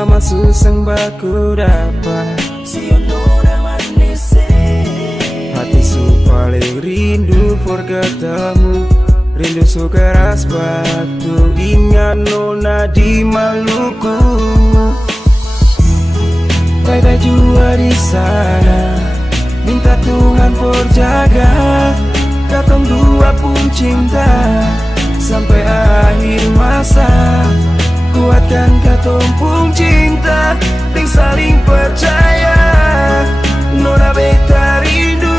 lama suseng baku dapat hati su paling rindu for ketemu. Rindu su keras batu ingat nona di Maluku. Bye-bye jua di sana, minta Tuhan for jaga katong dua pun cinta sampai akhir masa. Kuatkan katong pun cinta ting saling percaya. Nona beta rindu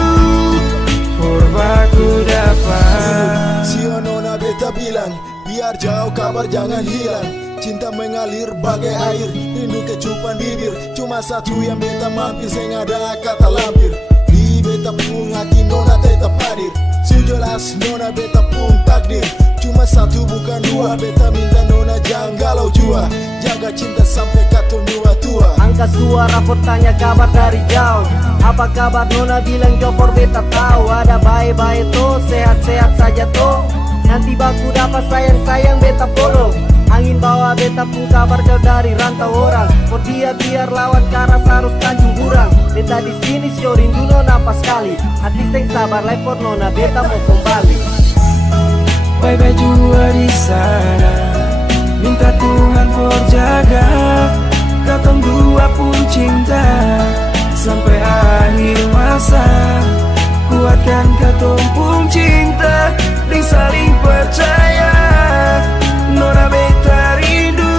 for baku dapat. Sio nona beta bilang biar jauh kabar jangan hilang. Cinta mengalir bagai air, rindu kecupan bibir. Cuma satu yang beta mampir, saya ada kata lampir. Di beta pun hati nona tetap hadir. Sejelas nona beta pun takdir. Cuma satu bukan dua, beta minta nona jangan galau jua. Jaga cinta sampai katong dua tua. Angkat suara for tanya kabar dari jauh. Apa kabar nona bilang jopor beta tahu. Ada baik-baik tuh, sehat-sehat saja tuh. Nanti baku dapat sayang-sayang beta follow. Angin bawa beta pun kabar jauh dari rantau orang. For dia biar lawan karas harus Tanjung Burang. Beta di sini sio rindu nona pas kali. Hati seng sabar live for nona beta mau kembali. Bye-bye jua di sana, minta Tuhan for jaga katong dua pun cinta sampai akhir masa. Kuatkan katong pun cinta ting saling percaya. Nona beta rindu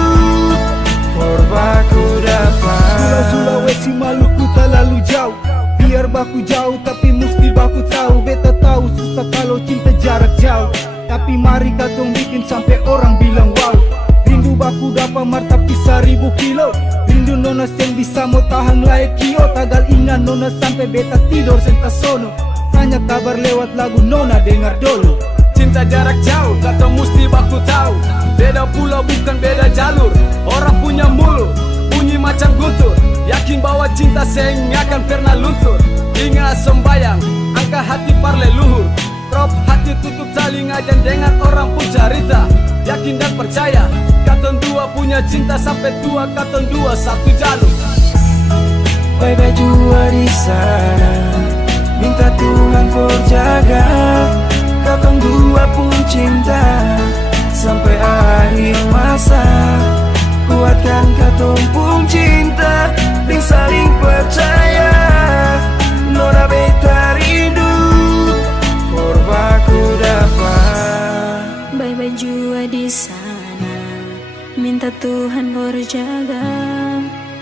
for baku dapat. Pulau Sulawesi Maluku tak lalu jauh. Biar baku jauh tapi mesti baku tahu. Beta tahu susah kalau cinta jarak jauh, tapi mari katong bikin sampai orang bilang wow. Rindu baku dapat martapi 1000 kilo. Rindu nona yang bisa mau tahan layak kio. Tagal ingat nona sampai beta tidur sentasono. Tanya kabar lewat lagu nona dengar dulu. Cinta jarak jauh, katong mesti baku tahu. Beda pulau bukan beda jalur. Orang punya mulut, bunyi macam guntur. Yakin bahwa cinta seng akan pernah luntur. Ingat sembayang, angka hati parle luhur. Prop hati tutup telinga dan dengar orang pun cerita. Yakin dan percaya, katong dua punya cinta sampai tua. Katong dua satu jalur. Bye-bye jua di sana, minta Tuhan for jaga katong dua pun cinta sampai akhir masa. Kuatkan katong pun cinta ting saling percaya. Nona beta rindu for baku dapat. Bye-bye jua di sana, minta Tuhan berjaga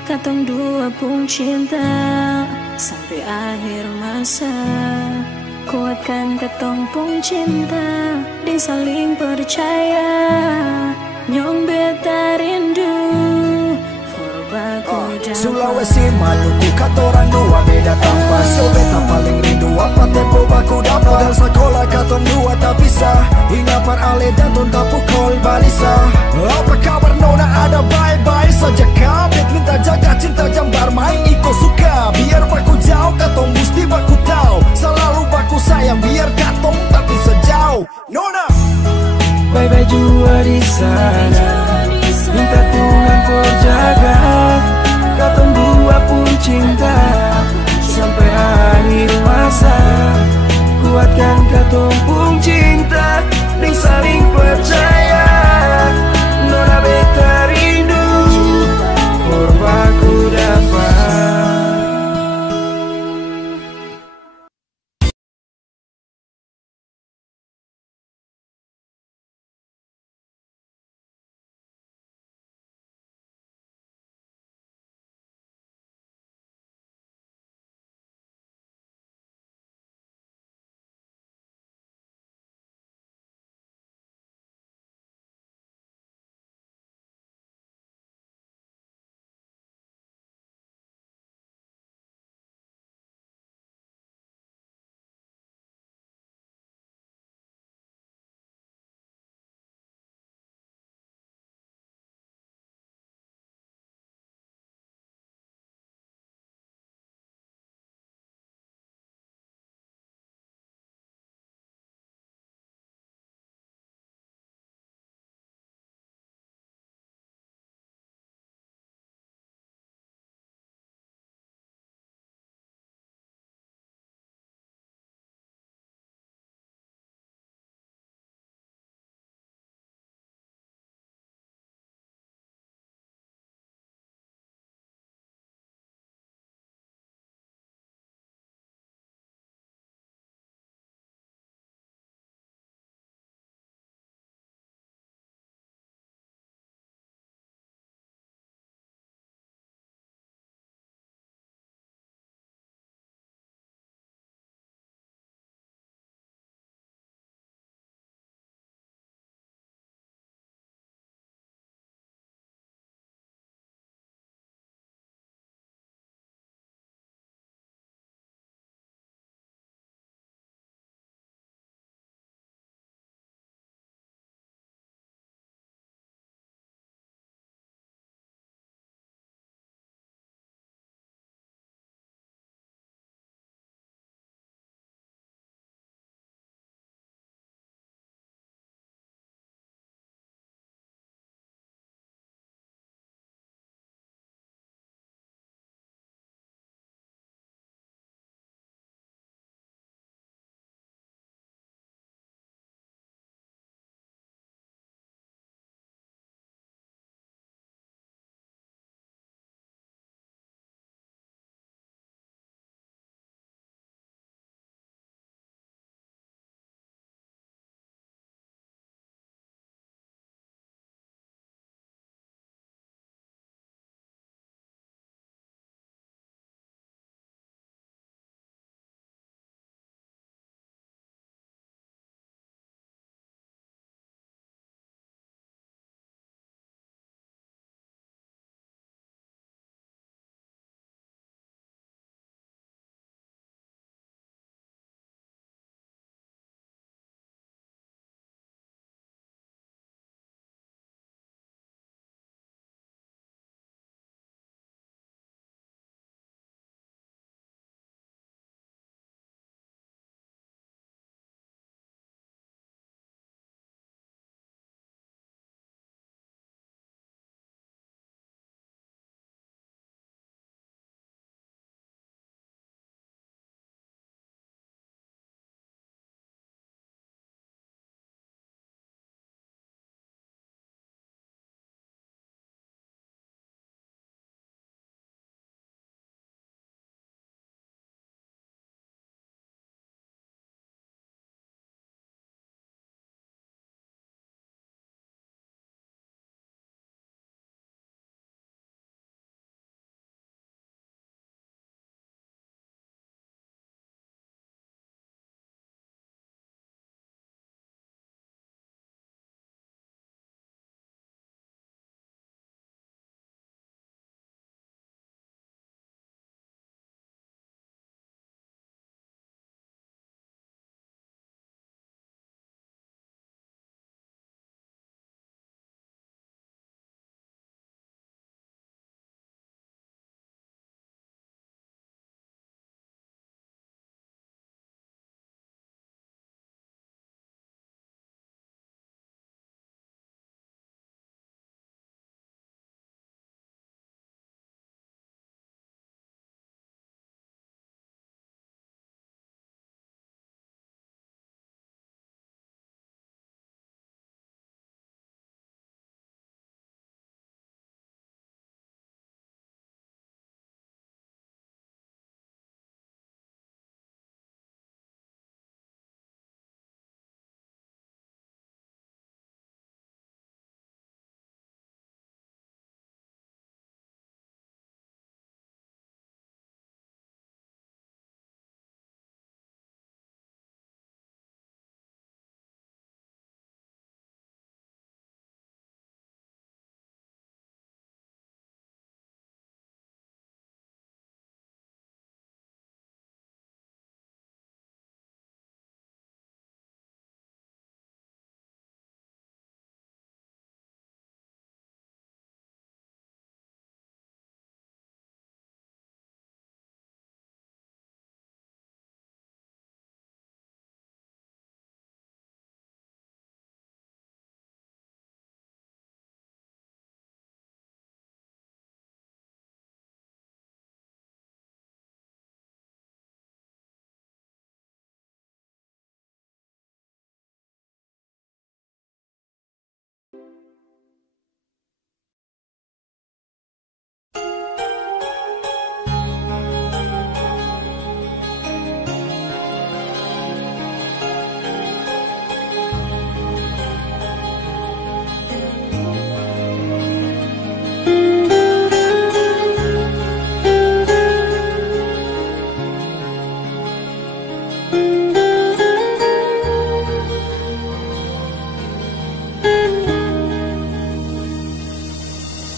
katong dua pun cinta sampai akhir masa. Kuatkan katong pun cinta di saling percaya. Nyong beta rindu for baku dapat. Sulawesi Maluku katorang dua beda tanpa. So beta paling rindu apa tempo baku dapat. Dari sekolah katong dua tak bisa. Hingga par ale jantung tak pukul balisa. Apa kabar nona ada bye-bye saja kabit. Minta jaga cinta jambar main iko suka. Biar baku jauh katong mesti baku tahu. Selalu baku sayang biar katong tapi sejauh. Nona Bye-bye jua di sana, minta Tuhan for jaga katong dua pun cinta sampai akhir masa. Kuatkan katong pun cinta ting saling percaya. Nona beta rindu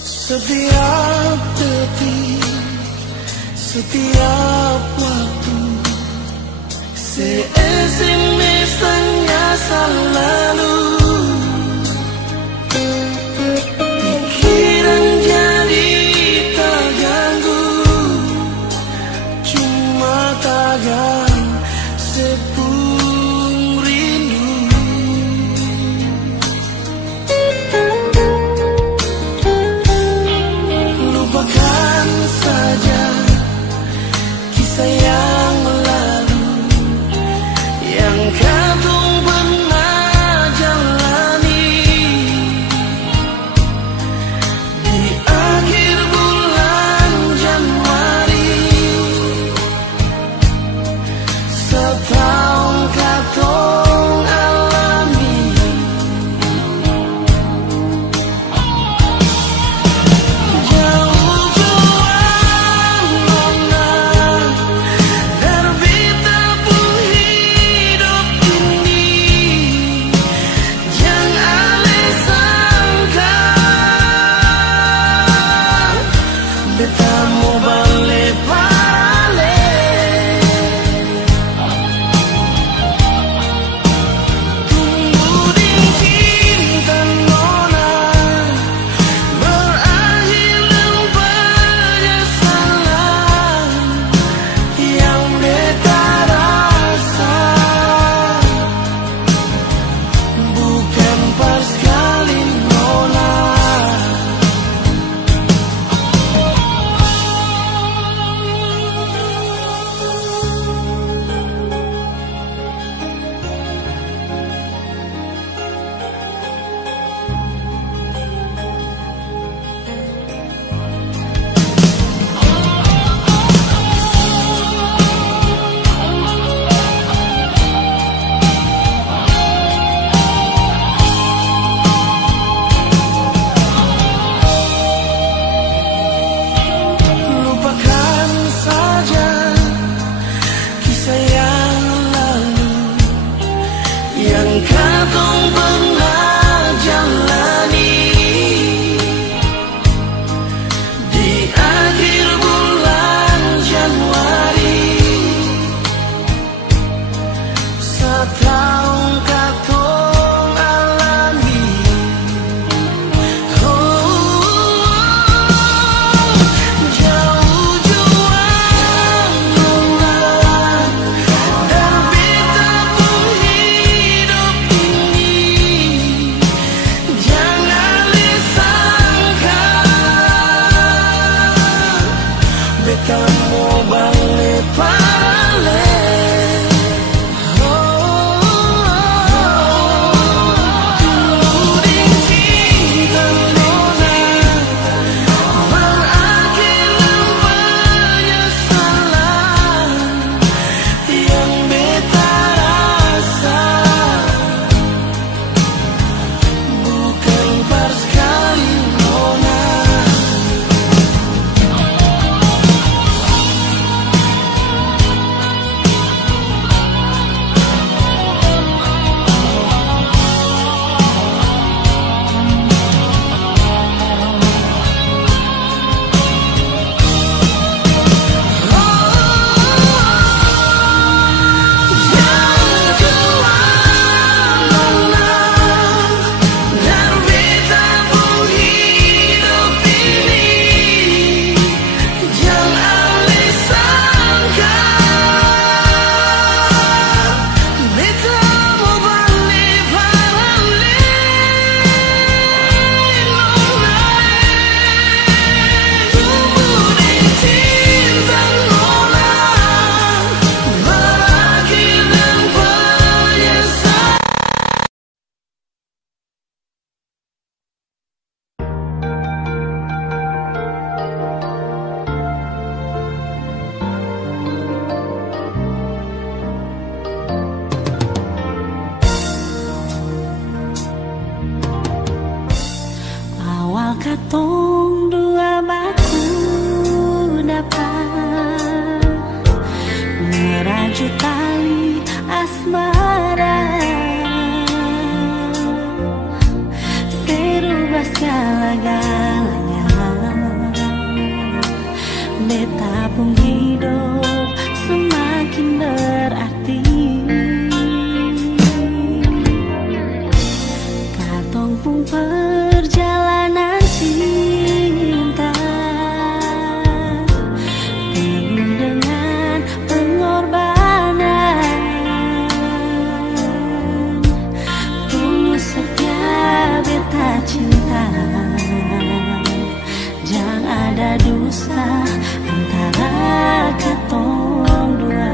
Setiap detik, setiap waktu, se-SMS tanya selalu. Pikiran jadi terganggu, cuma tagan sepung rindu. Lupakan saja kisah yang lalu, yang kadung pernah ada dusta antara ketong dua.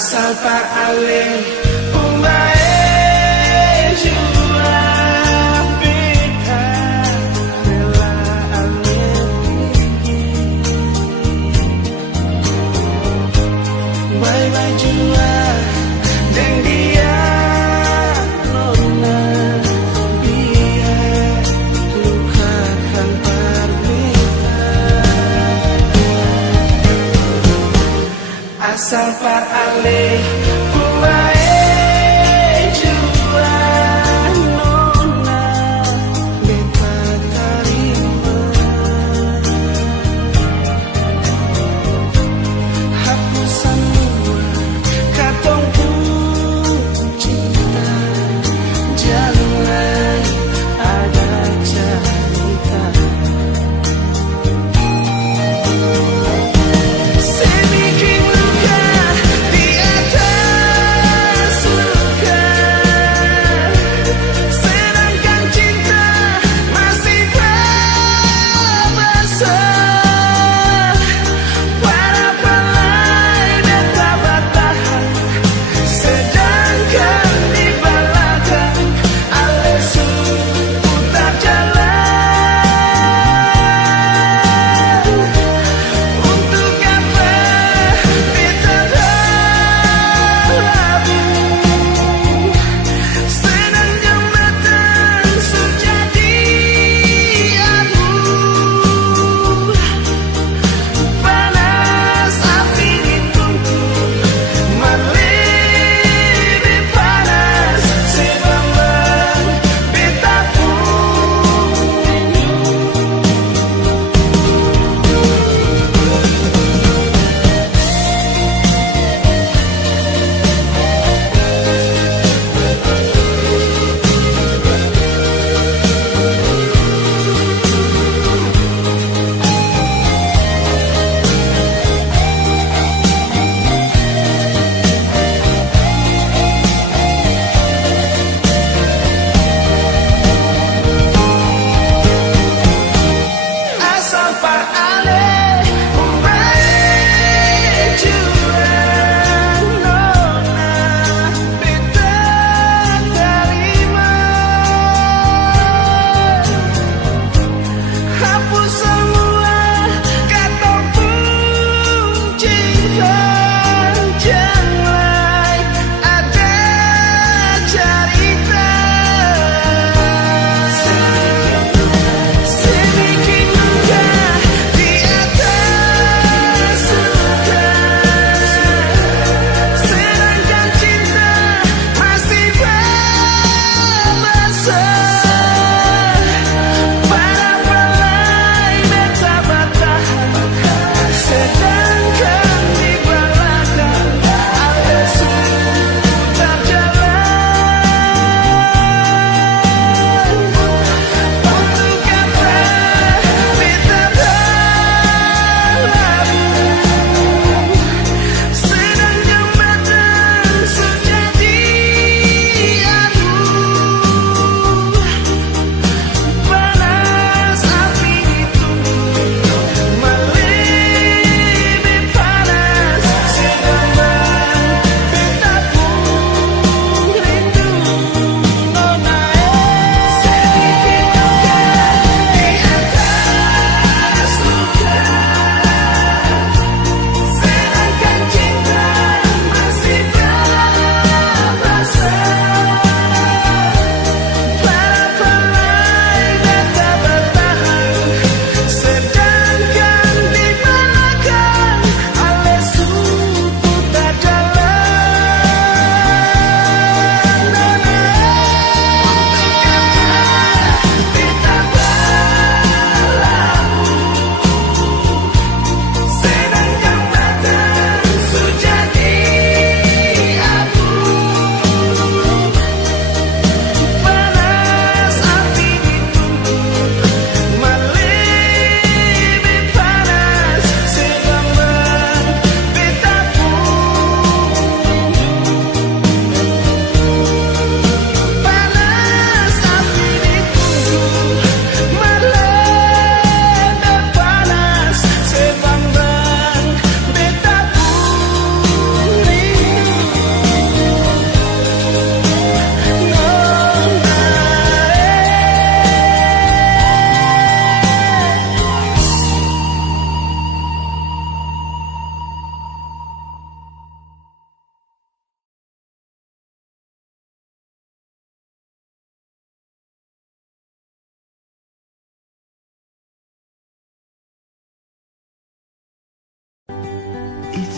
Asal par alih umbae jua beta rela alih bye-bye jua dan dia nona biar lukakan par beta. Asal par alih sedikit luka di atas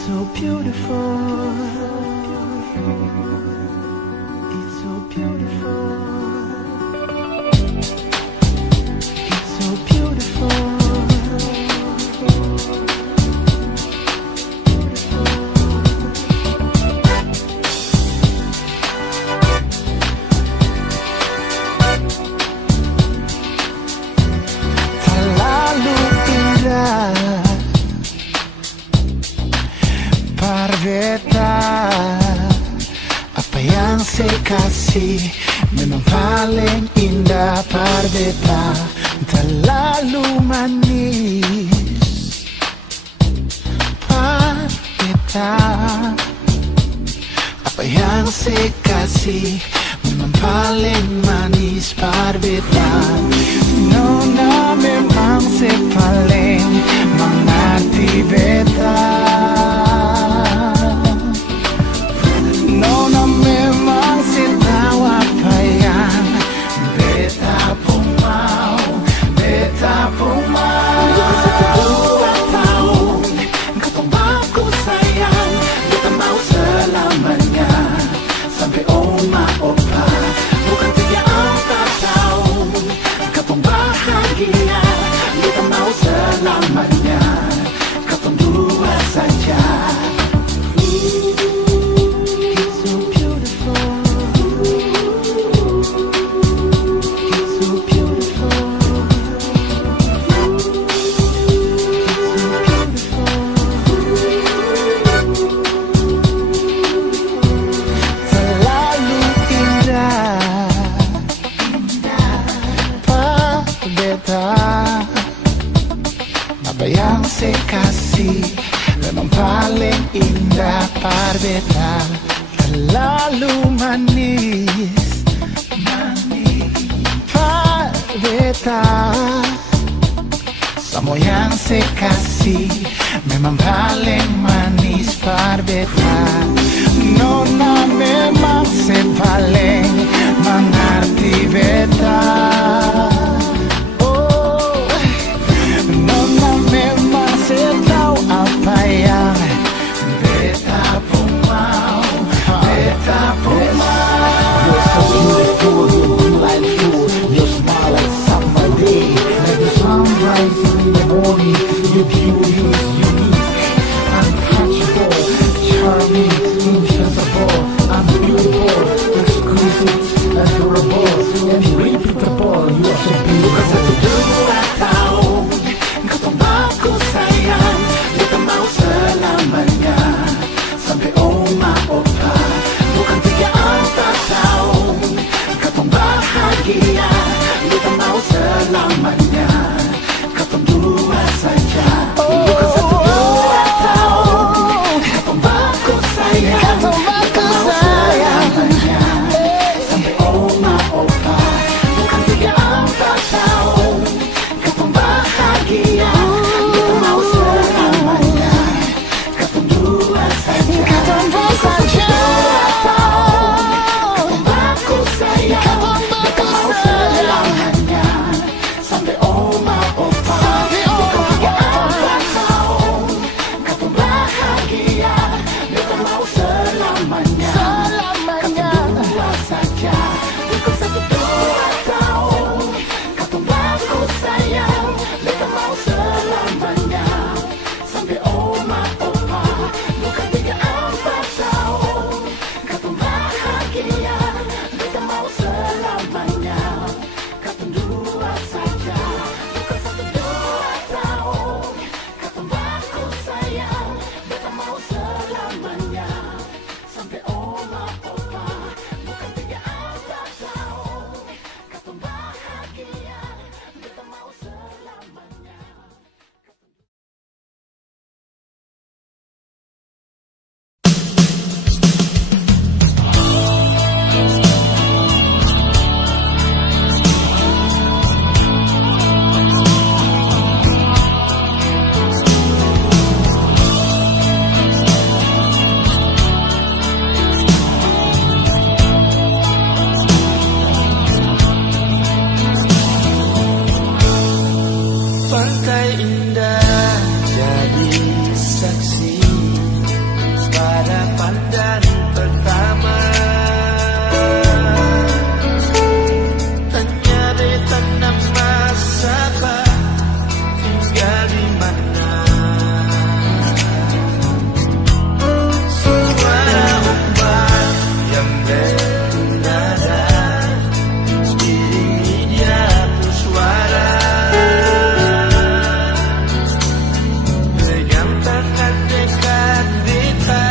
so beautiful. It's so beautiful. It's so beautiful. Terlalu indah Parbeta, apa yang saya kasih memang paling indah. Parbeta terlalu manis. Parbeta, apa yang saya kasih memang paling manis. Parbeta, Nona memang saya paling mengerti beta. Nona memang saya tahu apa yang beta pun mau. Beta pun mau. 2 tahun kau aku sayang. Beta mau selamanya sampai oma opa. Bukan 3-4 tahun kau bahagia. Beta mau selamanya kau 2 saja. Apa yang saya kasih memang paling indah. Parbeta terlalu manis. Parbeta, semua yang saya kasih memang paling manis. Parbeta, Nona memang saya paling mengerti beta. Memang saya tahu apa yang beta pun mau. Beta pun mau. You're so beautiful, you're delightful. Your smile like summer day, like the sun rising in the morning. Your beauty is unique, untouchable, charming, invincible, unbeatable, exquisite, adorable, and irrefutable. You are so beautiful. 2 tahun aku sayang, beta mau selamanya sampai oma opa. Bukan 3-4 tahun kau bahagia. Beta mau selamanya kau 2 saja. Bukan 1-2 tahun kau aku sayang. Beta mau selamanya sampai oma opa. Bukan 3-4 tahun kau bahagia. Pantai indah jadi saksi pada pandangan pertama. Tanya beta nama siapa, tinggal di mana. Suara ombak yang bernada iringi dia suara. Pegang tangan dekat beta,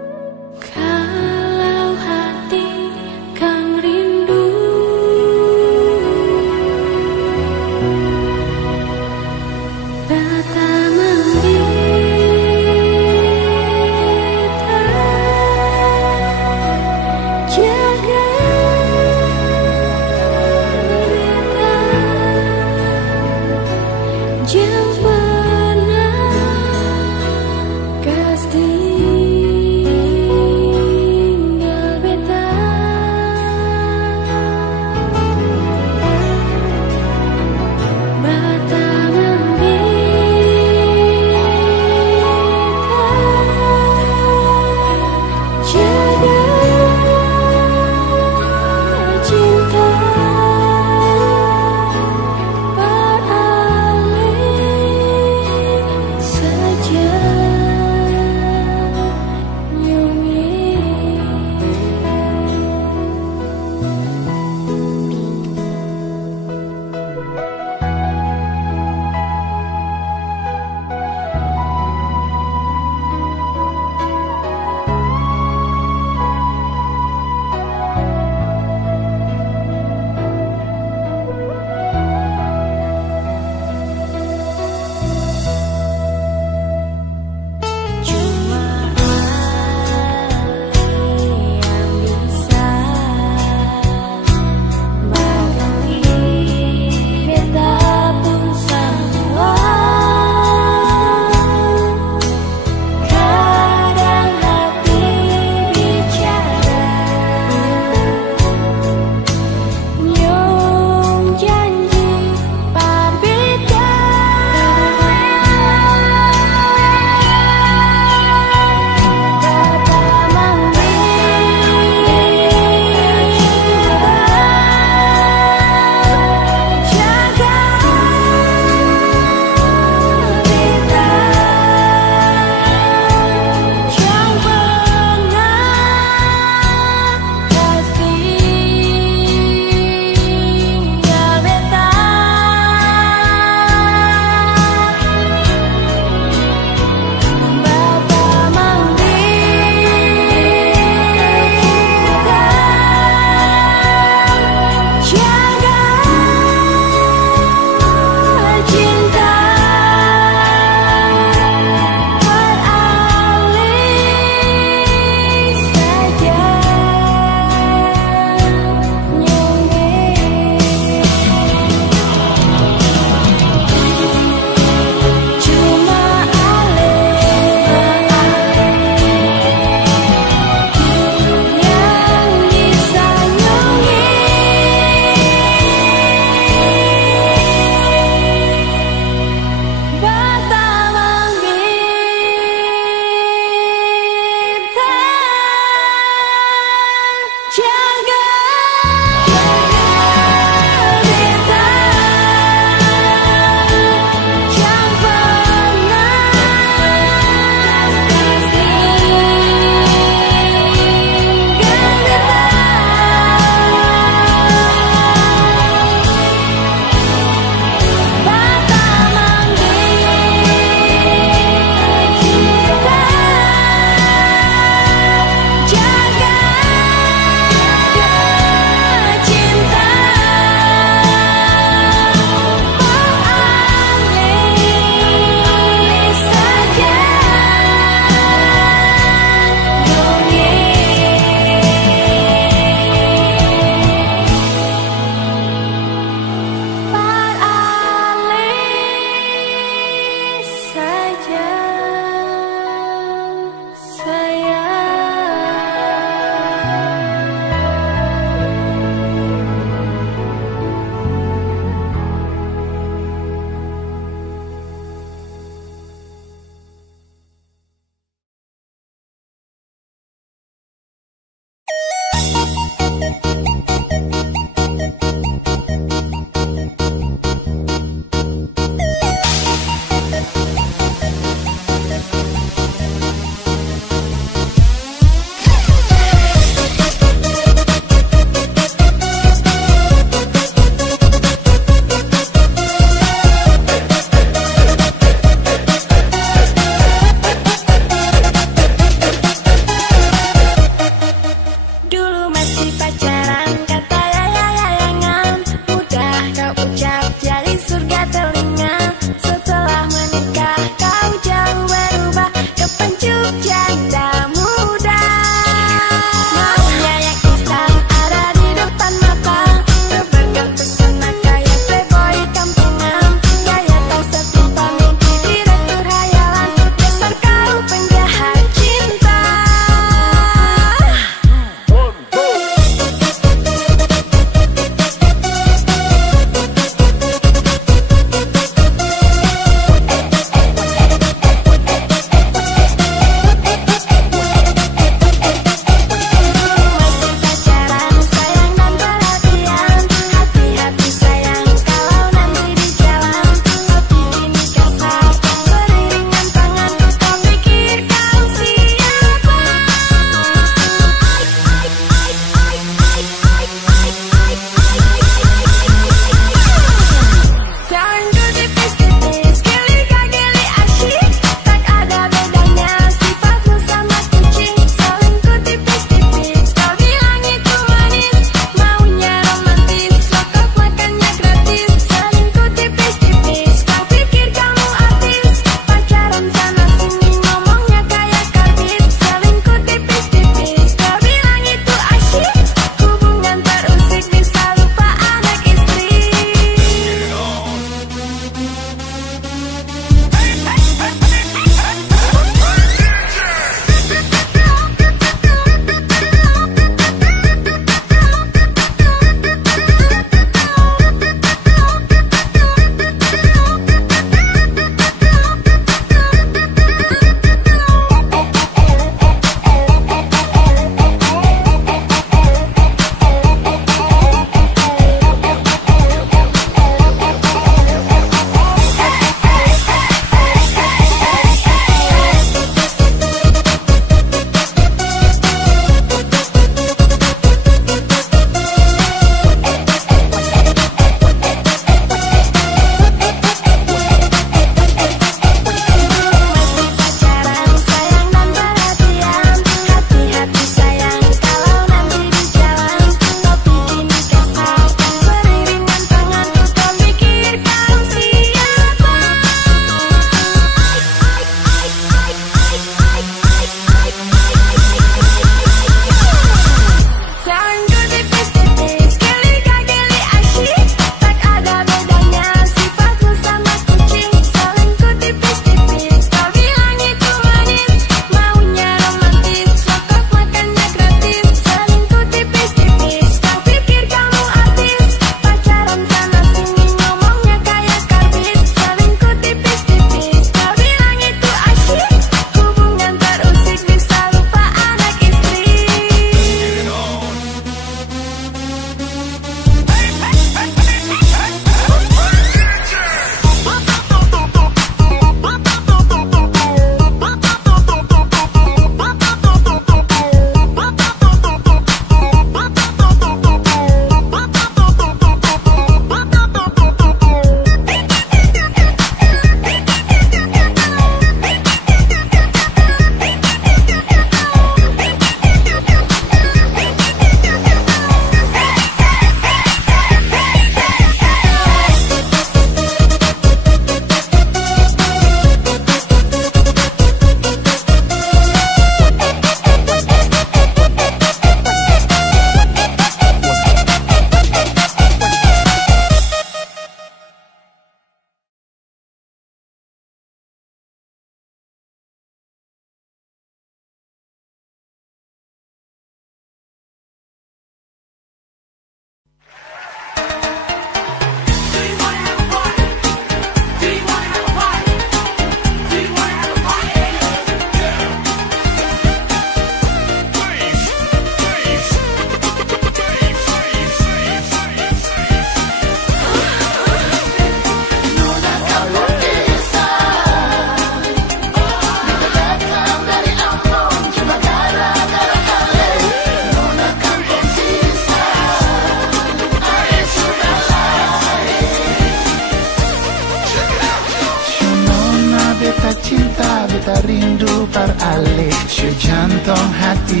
par ale, sio jantung hati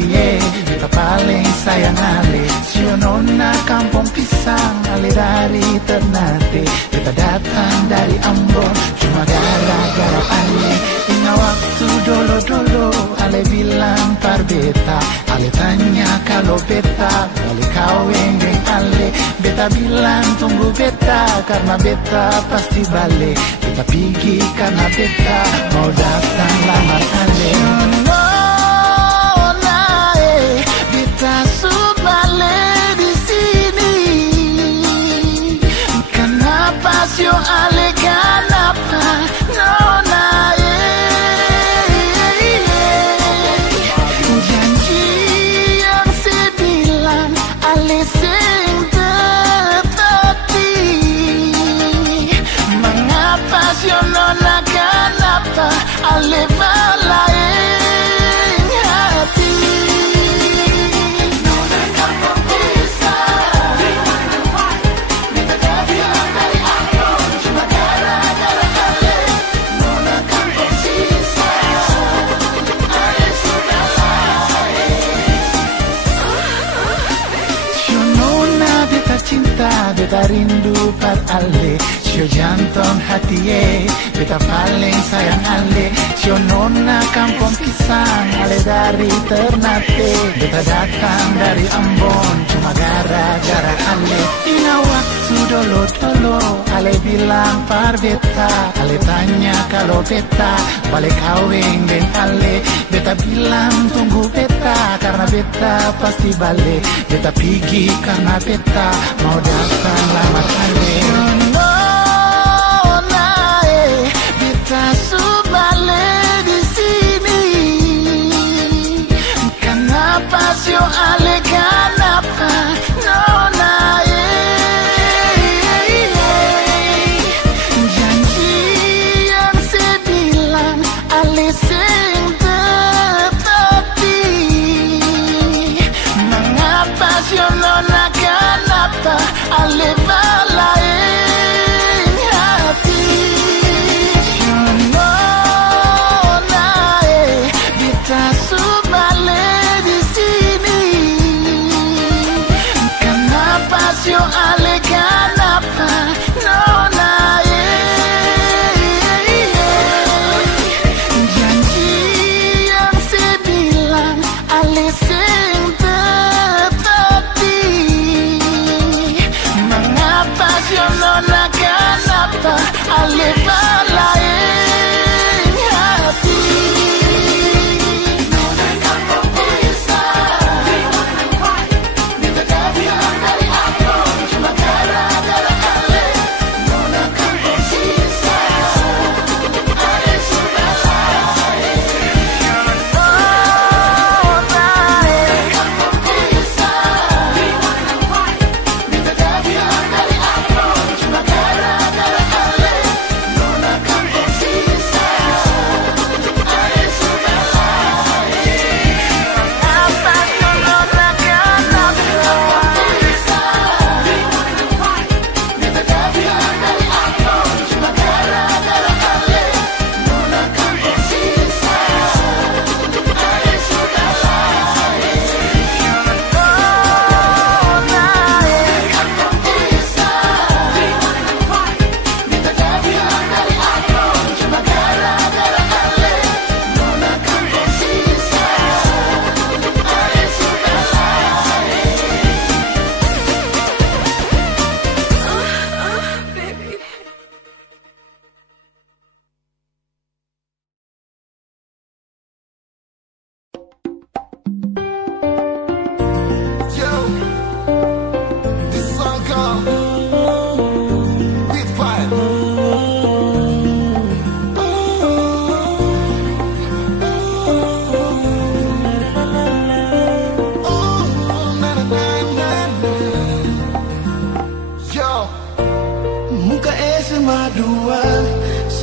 beta paling sayang ale. Sio nona kampung pisang, ale dari Ternate, beta datang dari Ambon, cuma gara-gara ale. Ingat waktu dolo-dolo, ale bilang par beta, ale tanya kalau beta balik kawin deng ale. Beta bilang tunggu beta, karena beta pasti balik. Beta pergi karena beta mau datang lamar ale. Nona beta subalik di sini. Kenapa sio ale, kenapa nona janji yang sebilang ale sing tepati. Mengapa sio nona, kenapa ale balaing hati. Nona kampung pisang, minta gabian dari aku, cuma gara-gara ale. Nona kampung pisang, ale sudah sio nona beta cinta, beta rindu par ale. Sio jantung hati beta paling sayang ale. Sio nona kampung pisang, ale dari Ternate, beta datang dari Ambon, cuma gara-gara ale. Ingat waktu dolo-dolo, ale bilang par beta, ale tanya kalau beta balik kawin deng ale. Beta bilang tunggu beta, karena beta pasti balik. Beta pergi karena beta mau datang lamar ale. Beta subalik di sini. Kenapa sio ale, kenapa nona janji yang sebilang ale sing tepati. Mengapa sio nona, kenapa ale balaing hati. Beta subalik di sini. Kenapa sio ale, kenapa nona janji yang sebilang ale sing tepati. Mengapa sio nona, kenapa ale balaing hati.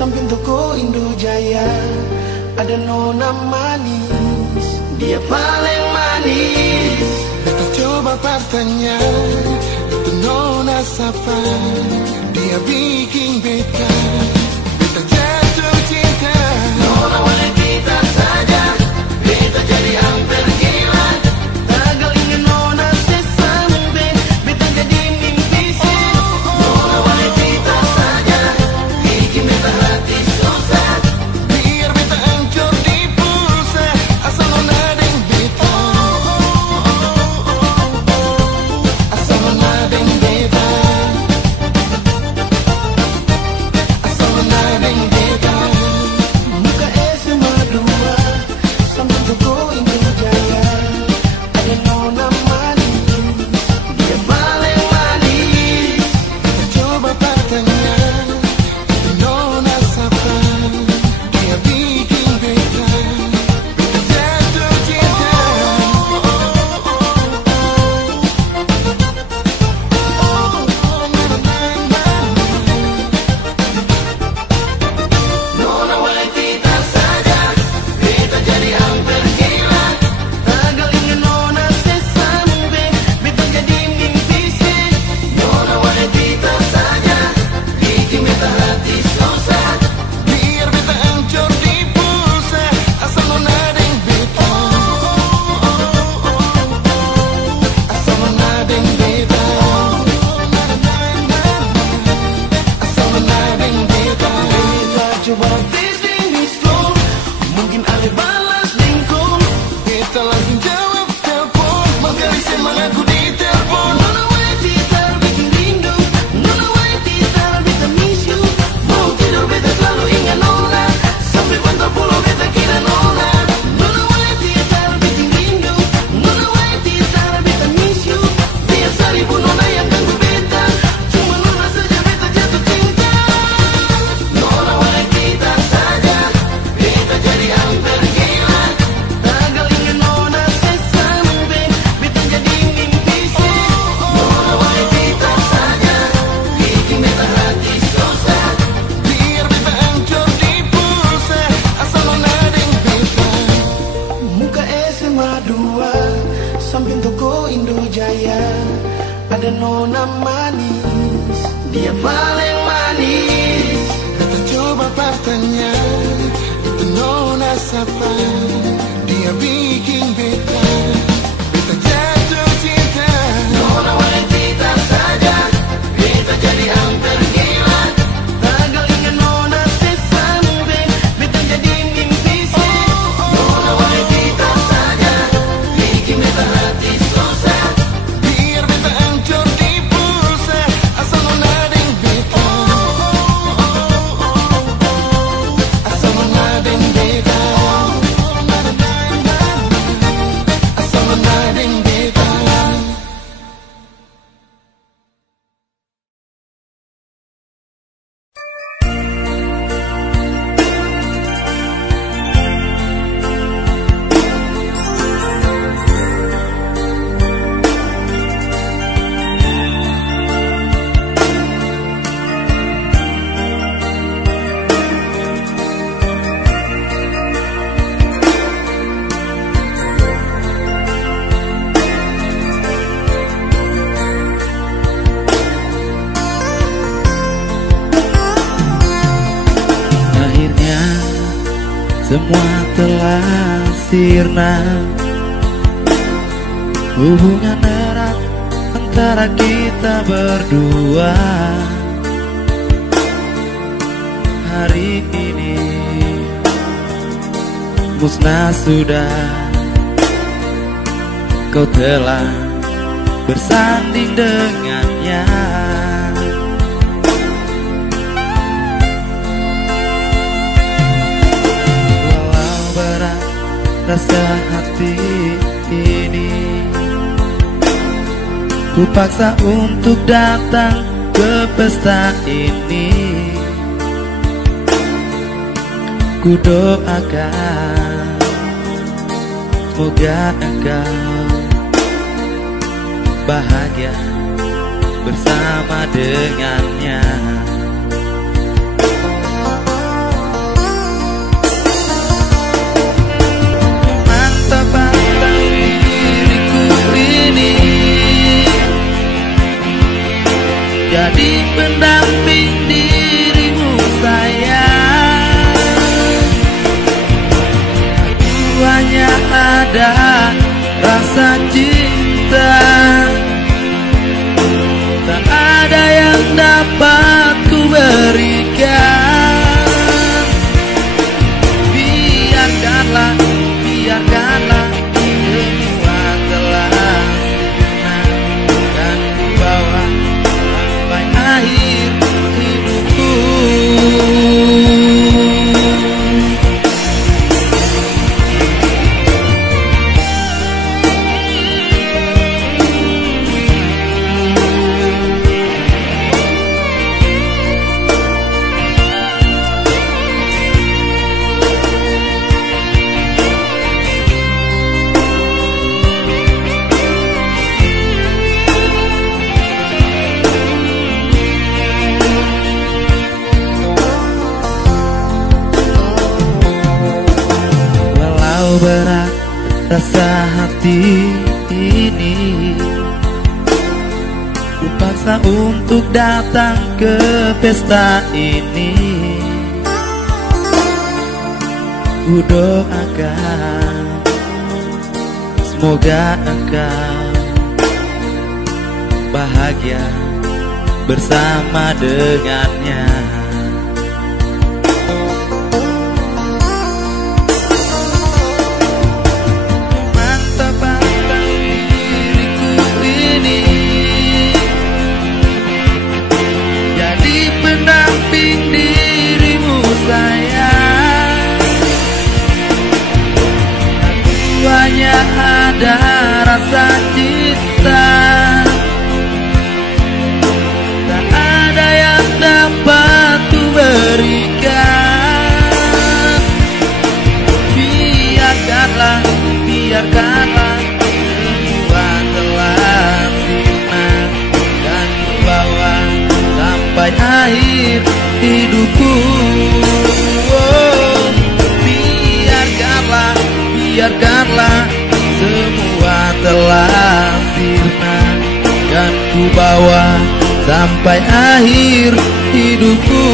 samping toko Indojaya ada nona manis, dia paling manis. Beta coba bertanya, itu nona siapa? Dia bikin beta jatuh cinta. Nona boleh kita saja, beta jadi hampir gila. Tagal ingin nona sesampai, beta jadi mimpi sih. Nona wanita saja, bikin beta hati susah. Biar beta hancur di pulsa, asal nona deng beta. Asal nona deng beta. Asal nona deng beta. Muka SMA 2 sampai toko Indojaya, ada nona manis, dia paling manis. Kita coba bertanya, itu nona siapa? Dia bikin beta jatuh cinta. Nona wanita saja, beta jadi hampir gila. Tagal ingin nona sesampai, beta jadi mimpi sih. Nona wanita saja, bikin beta hati susah. Biar beta hancur di pulsa, asal nona deng beta. Asal nona deng beta. Asal nona deng beta. Beta coba bisnis call, mungkin Ale balas lingkung. Beta langsung jawab telepon, makanya semangatku di telepon. Nona wanita bikin rindu, nona wanita beta miss you. Mau tidur beta selalu ingat nona, sampai bantar pulau beta kira nona. Nona wanita bikin rindu, nona wanita beta miss you. Biar seribu nona yang ganggu beta, cuma nona saja beta jatuh cinta. Nona wanita saja, beta jadi hampir gila. Tagal ingin nona sesampai, beta jadi mimpi sih. Nona wanita saja, bikin beta hati susah. Biar beta hancur di pulsa, asal nona deng beta. Muka SMA 2 samping toko Indojaya, ada nona manis, dia paling manis. Kita coba bertanya, itu nona siapa? Dia bikin beta jatuh cinta. Nona wanita saja, beta jadi hampir gila. Tagal ingin nona sesampai, beta jadi mimpi sih. Nona wanita saja, bikin beta hati susah. Biar beta hancur di pulsa, asal nona deng beta. Asal nona deng beta. Asal nona deng beta. Akhirnya semua telah sirna, hubungan erat antara kita berdua. Hari ini musnah sudah, kau telah bersanding dengannya. Walau berat rasa hati ini, ku paksa untuk datang ke pesta ini. Ku doakan semoga engkau bahagia bersama dengannya. Mantap diriku ini, jadi pendamping dirimu sayang. hanya ada rasa cinta, tak ada yang dapat ku berikan. Biarkanlah, biarkanlah semua telah sirna, dan ku bawa sampai akhir hidupku. Berat rasa hati ini, ku paksa untuk datang ke pesta ini. Ku doakan semoga engkau bahagia bersama dengannya. Hanya ada rasa cinta, tak ada yang dapat ku berikan. Biarkanlah, biarkanlah semua telah sirna, dan ku bawa sampai akhir hidupku. Oh, biarkanlah, biarkanlah semua telah sirna, dan ku bawa sampai akhir hidupku.